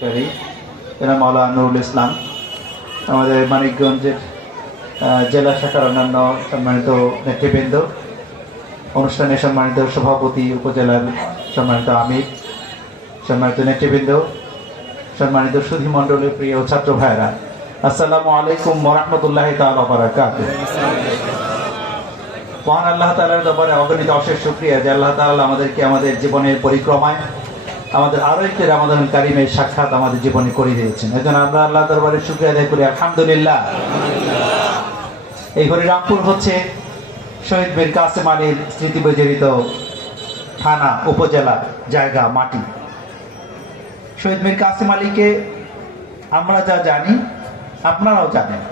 মাওলানা নুরুল ইসলাম, আমাদের মানিকগঞ্জের জেলা শাখার অন্যান্য সম্মানিত নেতৃবৃন্দ, অনুষ্ঠানে সম্মানিত সভাপতি, উপজেলার সম্মানিত আমির, সম্মানিত নেতৃবৃন্দ, সম্মানিত সুধীমণ্ডলীর প্রিয় ছাত্র ভাইরা, আসসালামু আলাইকুম ওয়া রাহমাতুল্লাহি তাআলা ওয়া বারাকাতুহু। মহান আল্লাহ তাআলার দরবারে অগণিত অশেষ শুকরিয়া যে আল্লাহ তাআলা আমাদেরকে আমাদের জীবনের পরিক্রমায় আমাদের আরো একটি রমাদানুল কারীমের সাক্ষাৎ আমাদের জীবনে করে দিয়েছেন। এজন্য আমরা আল্লাহ দরবারে শুকরিয়া আদায় করি, আলহামদুলিল্লাহ। এই হরিরামপুর হচ্ছে শহীদ মীর কাসেম আলীর স্মৃতি বিজড়িত থানা, উপজেলা, জায়গা, মাটি। শহীদ মীর কাসেম আলীকে আমরা যা জানি আপনারাও জানেন।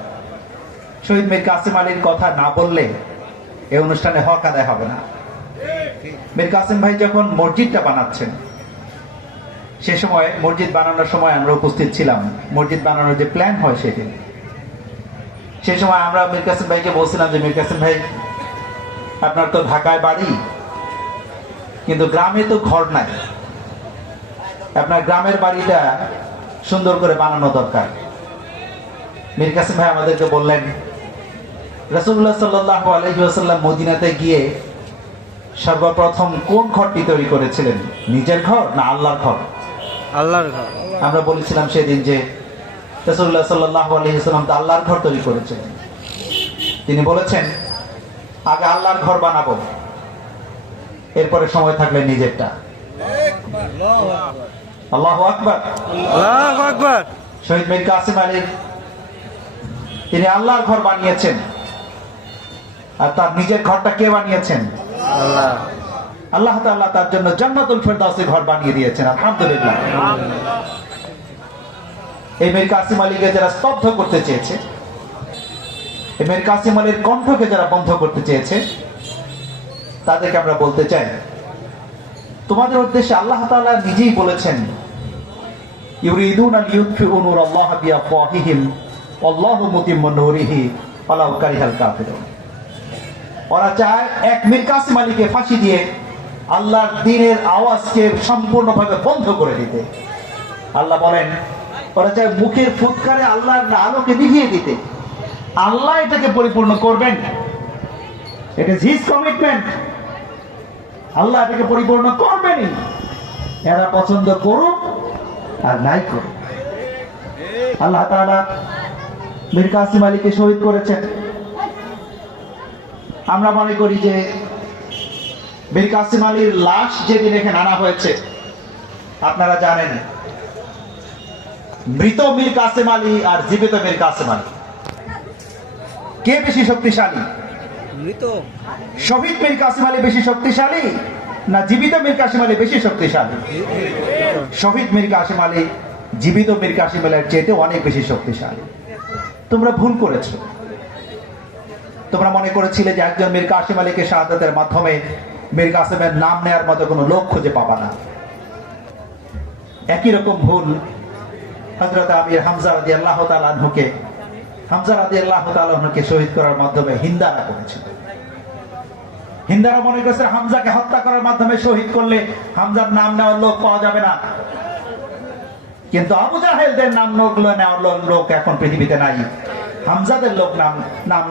শহীদ মীর কাসেম আলীর কথা না বললে এই অনুষ্ঠানে হক আদায় হবে না। মীর কাসেম ভাই যখন মসজিদটা বানাচ্ছেন, সে সময় মসজিদ বানানোর সময় আমরা উপস্থিত ছিলাম। মসজিদ বানানোর যে প্ল্যান হয় সেদিন, সে সময় আমরা মীর কাসেম ভাইকে বলছিলাম যে মীর কাসেম ভাই, আপনার তো ঢাকায় বাড়ি, কিন্তু গ্রামে তো ঘর নাই, আপনার গ্রামের বাড়িটা সুন্দর করে বানানো দরকার। মীর কাসেম ভাই আমাদেরকে বললেন, রাসূলুল্লাহ সাল্লাল্লাহু আলাইহি ওয়াসাল্লাম মদিনাতে গিয়ে সর্বপ্রথম কোন ঘরটি তৈরি করেছিলেন? নিজের ঘর না আল্লাহর ঘর? আল্লাহর ঘর। আমরা বলেছিলাম সেদিন যে রাসূলুল্লাহ সাল্লাল্লাহু আলাইহি ওয়াসাল্লাম তো আল্লাহর ঘর তৈরি করেছিলেন। তিনি বলেছেন, আগে আল্লাহর ঘর বানাবো, এরপরে সময় থাকলে নিজেরটা। আল্লাহু আকবার, আল্লাহু আকবার। শহীদ মীর কাসেম আলী তিনি আল্লাহর ঘর বানিয়েছেন, আর তার নিজের ঘরটা কে বানিয়েছেন? আল্লাহ। আল্লাহ তাআলা তার জন্য জান্নাতুল ফেরদাউসে ঘর বানিয়ে দিয়েছেন, আলহামদুলিল্লাহ। এই মীর কাসেম আলীকে যারা স্তব্ধ করতে চেয়েছে, এই মীর কাসেম আলীর কণ্ঠকে যারা বন্ধ করতে চেয়েছে, তাদেরকে আমরা বলতে চাই, তোমাদের উদ্দেশ্যে আল্লাহ তাআলা নিজেই বলেছেন, ইউরিদুনা লিইউতফিউ নূরাল্লাহি বিআফওয়াহিহিম ওয়াল্লাহু মুতিম্মু নূরিহি ওয়ালাউ কারিহাল কাফিরুন। ওরা চায় এক মীর কাসেম আলীকে ফাঁসি দিয়ে আল্লাহর দ্বীনের আওয়াজকে সম্পূর্ণভাবে বন্ধ করে দিতে। আল্লাহ বলেন, ওরা চায় মুখের ফুৎকারে আল্লাহর আলোকে নিভিয়ে দিতে। আল্লাহ এটাকে পরিপূর্ণ করবেন, এটা হিজ কমিটমেন্ট। আল্লাহ এটাকে পরিপূর্ণ করবেনই, এরা পছন্দ করুক আর নাই করুক। আল্লাহ তাআলা মীর কাসেম আলীকে শহীদ করেছেন। আমরা মনে করি যে মীর কাসেম আলীর লাশ যেদিন এখানে আনা হয়েছে, আপনারা জানেন মৃত মীর কাসেম আলী আর জীবিত মীর কাসেম আলী কে বেশি শক্তিশালী? মৃত শহীদ মীর কাসেম আলী বেশি শক্তিশালী না জীবিত মীর কাসেম আলী বেশি শক্তিশালী? শহীদ মীর কাসেম আলী জীবিত মীর কাসেম আলীর চেয়ে অনেক বেশি শক্তিশালী। তোমরা ভুল করেছো। তোমরা মনে করেছিলে যে একজন মীর কাসেম আলীকে শাহাদাতের মাধ্যমে মীর কাসেমের নাম নেয়ার মতো কোনো লোক খুঁজে পাবা না। একই রকম ভুল হযরত আমির হামজা রাদিয়াল্লাহু তাআলা আনহুকে শহীদ করার মাধ্যমে হিন্দারা করেছিল। হিন্দারা মনে করেছে হামজাকে হত্যা করার মাধ্যমে শহীদ করলে হামজার নাম নেওয়ার লোক পাওয়া যাবে না। কিন্তু আবু জাহেলদের নাম নেওয়ার লোক এখন পৃথিবীতে নাই। হামজাদের লোক নাম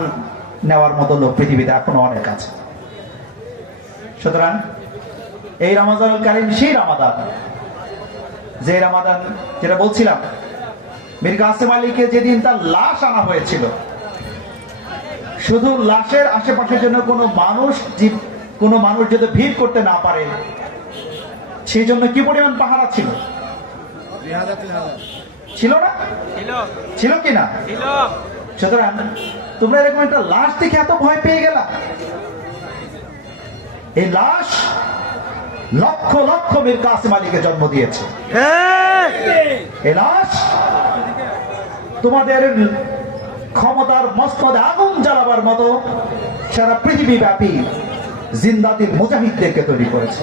নেওয়ার মতো লোক পৃথিবীতে এখনো অনেক আছে। সুতরাং এই রমাদানুল কারীম সেই রমাদান, যে রমাদান যেটা বলছিলাম, মীর কাসেম আলীকে যেদিন তার লাশ আনা হয়েছিল, শুধু লাশের আশেপাশের জন্য কোনো মানুষ যদি ভিড় করতে না পারে, সেই জন্য কি পরিমাণ পাহারা ছিল? ছিল না? ছিল কিনা? সুতরাং তোমরা এরকম একটা লাশ দেখে এত ভয় পেয়ে গেলা? এই লাশ লক্ষ লক্ষ মীর কাসেম আলীকে জন্ম দিয়েছে। এই লাশ তোমাদের ক্ষমতার মস্তদে আগুন জ্বালাবার মতো সারা পৃথিবী ব্যাপী জিন্দাতির মুজাহিদদেরকে তৈরি করেছে।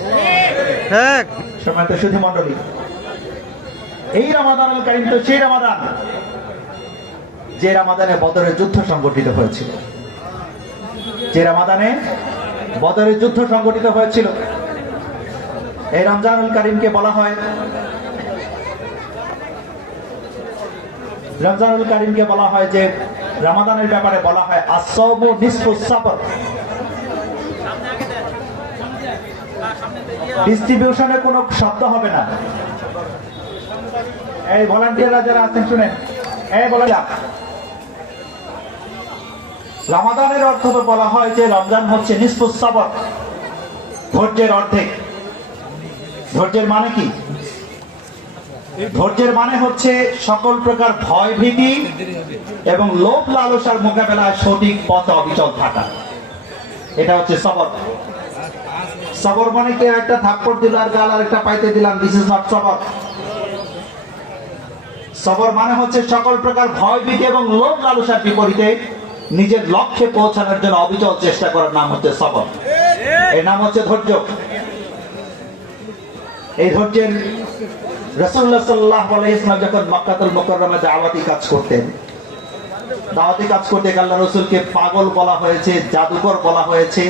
সম্মানিত সুধী মণ্ডলী, এই রমাদানুল কারীম তো সেই রমাদান যে রমাদানে বদরের যুদ্ধ সংগঠিত হয়েছিল। যে রমাদানে বদরের যুদ্ধ সংগঠিত হয়েছিল, এই রমজানুল কারীমকে বলা হয় রমজানুল কারীমকে বলা হয় যে রমাদানের ব্যাপারে বলা হয় আস-সাওমু নিসফুস সাবর। ডিস্ট্রিবিউশনে কোনো শব্দ হবে না। এই ভলান্টিয়াররা যারা আছেন শুনেন, এই বলে যান। রমাদানের অর্থ তো বলা হয় যে রমজান হচ্ছে নিসফুস সাবর, ধৈর্যের অর্ধেক। ধৈর্যের মানে কি? ধৈর্যের মানে হচ্ছে সকল প্রকার ভয় ভীতি এবং লোভ লালসার মোকাবেলায় সঠিক পথে অবিচল থাকা। এটা হচ্ছে সবর। সবর মানে কি একটা থাপ্পড় দিল আর গাল আর একটা পাইতে দিলাম, দিস ইজ নট সবর। সবর মানে হচ্ছে সকল প্রকার ভয় ভীতি এবং লোভ লালসার বিপরীতে নিজের লক্ষ্যে পৌঁছানোর জন্য অবিচল চেষ্টা করার নাম হচ্ছে সবর। এর নাম হচ্ছে ধৈর্য। এই ধৈর্যের রাসূলুল্লাহ সাল্লাল্লাহু আলাইহি ওয়াসাল্লাম যখন মক্কাতুল মুকাররমায় দাওয়াতি কাজ করতে আল্লাহ রাসূলকে পাগল বলা হয়েছে, জাদুকর বলা হয়েছে,